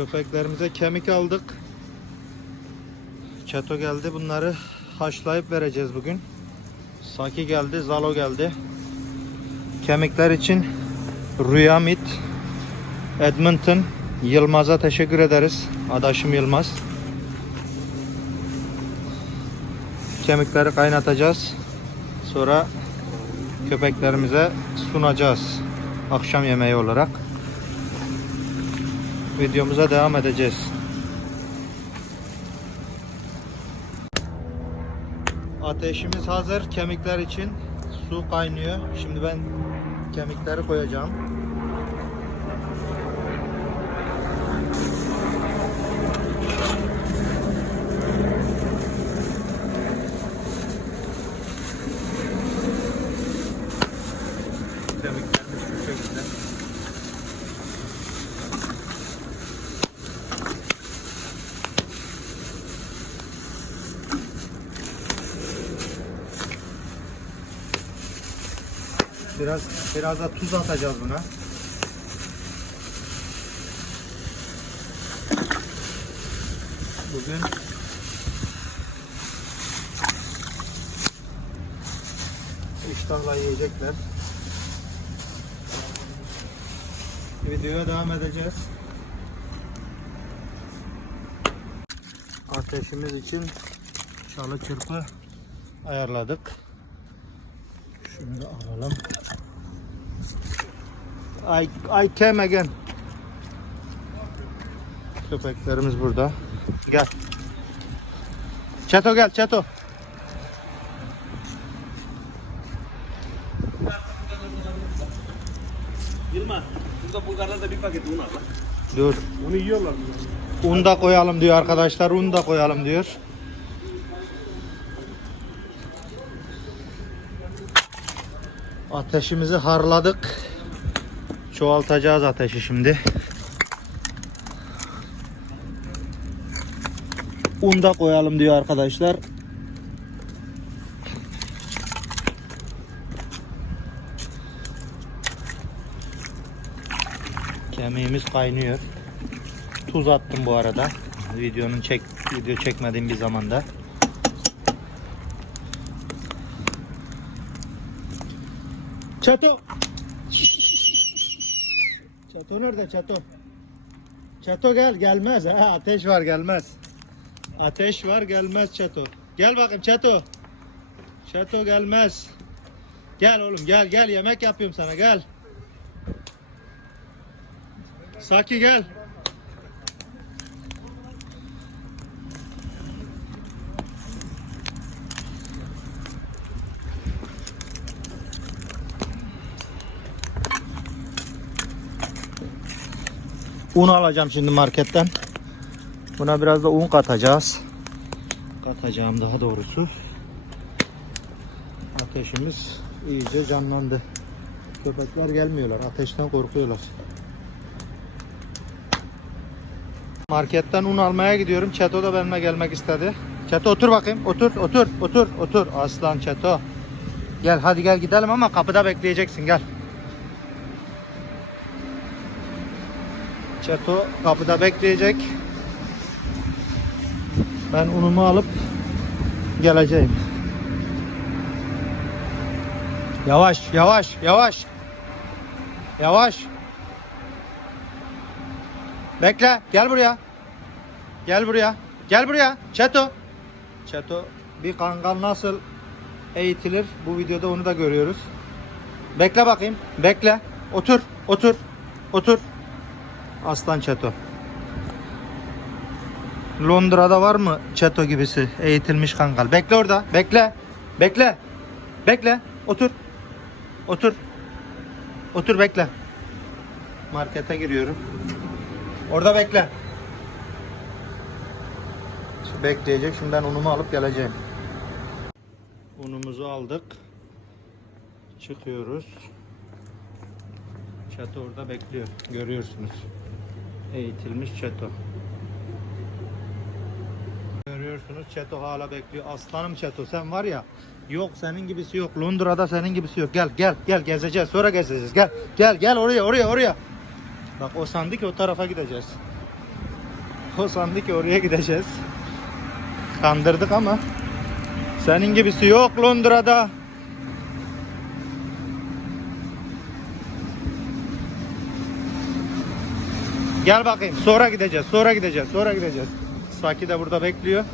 Köpeklerimize kemik aldık. Çeto geldi. Bunları haşlayıp vereceğiz bugün. Saki geldi. Zalo geldi. Kemikler için Rüyamit, Edmonton, Yılmaz'a teşekkür ederiz. Adaşım Yılmaz. Kemikleri kaynatacağız. Sonra köpeklerimize sunacağız. Akşam yemeği olarak. Videomuza devam edeceğiz. Ateşimiz hazır kemikler için. Su kaynıyor. Şimdi ben kemikleri koyacağım. Biraz biraz da tuz atacağız buna. Bugün iştahla yiyecekler. Videoya devam edeceğiz. Ateşimiz için çalı çırpı ayarladık. Da alalım. I, I came again. Köpeklerimiz burada. Gel. Çeto gel Çeto. Yılmaz, burada Bulgarlarda bir paket un al. Dur. Onu yiyorlar. Un da koyalım diyor arkadaşlar. Un da koyalım diyor. Ateşimizi harladık. Çoğaltacağız ateşi şimdi. Un da koyalım diyor arkadaşlar. Kemiğimiz kaynıyor. Tuz attım bu arada. Videonun çek video çekmediğim bir zamanda. Çato. Çato nerede Çato? Çato gel gelmez ha ateş var gelmez. Ateş var gelmez Çato. Gel bakayım Çato. Çato gelmez. Gel oğlum gel gel yemek yapıyorum sana gel. Saki gel. Un alacağım şimdi marketten. Buna biraz da un katacağız. Katacağım daha doğrusu. Ateşimiz iyice canlandı. Köpekler gelmiyorlar. Ateşten korkuyorlar. Marketten un almaya gidiyorum. Çeto da benimle gelmek istedi. Çeto otur bakayım. Otur, otur, otur, otur. Aslan Çeto. Gel hadi gel gidelim ama kapıda bekleyeceksin gel. Çeto kapıda bekleyecek. Ben unumu alıp geleceğim. Yavaş, yavaş, yavaş. Yavaş. Bekle, gel buraya. Gel buraya. Gel buraya. Çeto. Çeto bir kangal nasıl eğitilir? Bu videoda onu da görüyoruz. Bekle bakayım. Bekle. Otur. Otur. Otur. Aslan Çeto. Londra'da var mı Çeto gibisi eğitilmiş kangal? Bekle orada. Bekle. Bekle. Bekle. Otur. Otur. Otur bekle. Markete giriyorum. Orada bekle. Şimdi bekleyecek. Şimdi ben unumu alıp geleceğim. Unumuzu aldık. Çıkıyoruz. Çato orada bekliyor. Görüyorsunuz. Eğitilmiş çato. Görüyorsunuz çato hala bekliyor. Aslanım çato sen var ya. Yok senin gibisi yok. Londra'da senin gibisi yok. Gel gel gel gezeceğiz. Sonra gezeceğiz. Gel gel gel oraya oraya oraya. Bak o sandı ki o tarafa gideceğiz. O sandı ki oraya gideceğiz. Kandırdık ama. Senin gibisi yok Londra'da. Gel bakayım. Sonra gideceğiz. Sonra gideceğiz. Sonra gideceğiz. Saki de burada bekliyor.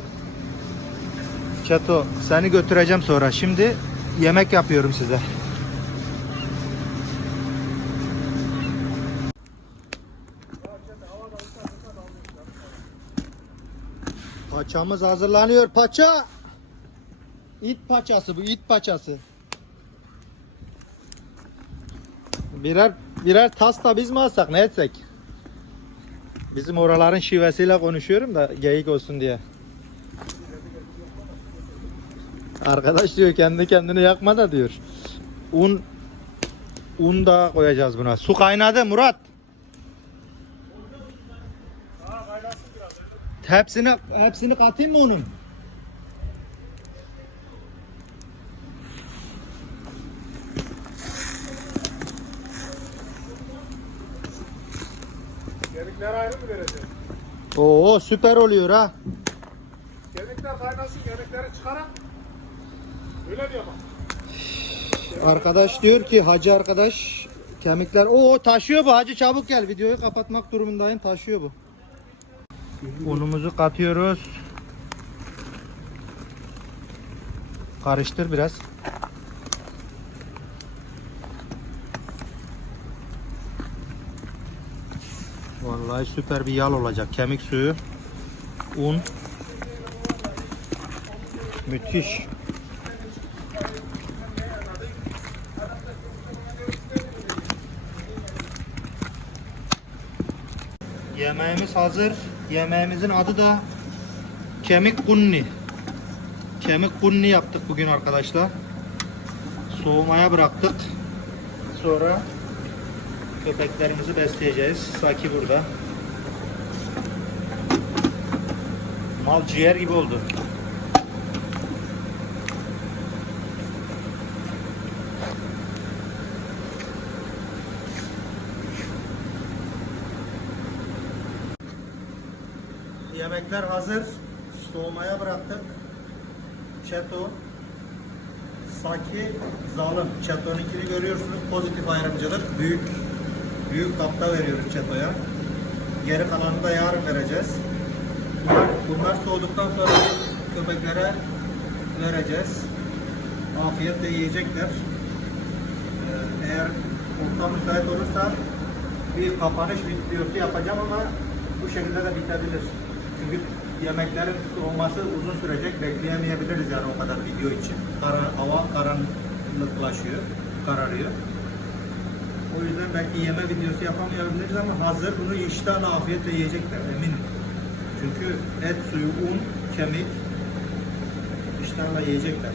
Çato seni götüreceğim sonra. Şimdi yemek yapıyorum size. Paçamız hazırlanıyor. Paça. İt paçası bu. it paçası. Birer birer tas da biz mi alsak ne etsek? Bizim oraların şivesiyle konuşuyorum da geyik olsun diye. Arkadaş diyor kendi kendini yakma da diyor. Un un da koyacağız buna. Su kaynadı Murat. Hepsini hepsini katayım mı onun? Kemikler ayrı mı vereceğim? Oo süper oluyor ha. Kemikler kaynasın, kemikleri çıkarak. Öyle diyor bak. Arkadaş diyor ki hacı arkadaş kemikler o taşıyor bu hacı çabuk gel videoyu kapatmak durumundayım taşıyor bu. Unumuzu katıyoruz. Karıştır biraz. Vallahi süper bir yal olacak. Kemik suyu, un. Müthiş. Yemeğimiz hazır. Yemeğimizin adı da kemik kunni. Kemik kunni yaptık bugün arkadaşlar. Soğumaya bıraktık. Sonra köpeklerimizi besleyeceğiz. Saki burada. Mal ciğer gibi oldu. Yemekler hazır. Soğumaya bıraktık. Çeto, Saki, Zalim. Çeto'nunkini görüyorsunuz. Pozitif ayrımcılık. Büyük büyük kapta veriyoruz Çeto'ya. Geri kalanını da yarın vereceğiz. Bunlar, bunlar soğuduktan sonra köpeklere vereceğiz. Afiyetle yiyecekler. Ee, eğer ortam müsait olursa bir kapanış videosu yapacağım ama bu şekilde de bitebilir. Çünkü yemeklerin soğuması uzun sürecek. Bekleyemeyebiliriz yani o kadar video için. Kara, hava karanlıklaşıyor, kararıyor. O yüzden belki yeme videosu yapamayabiliriz ama hazır bunu iştahla afiyetle yiyecekler eminim. Çünkü et, suyu, un, kemik iştahla yiyecekler.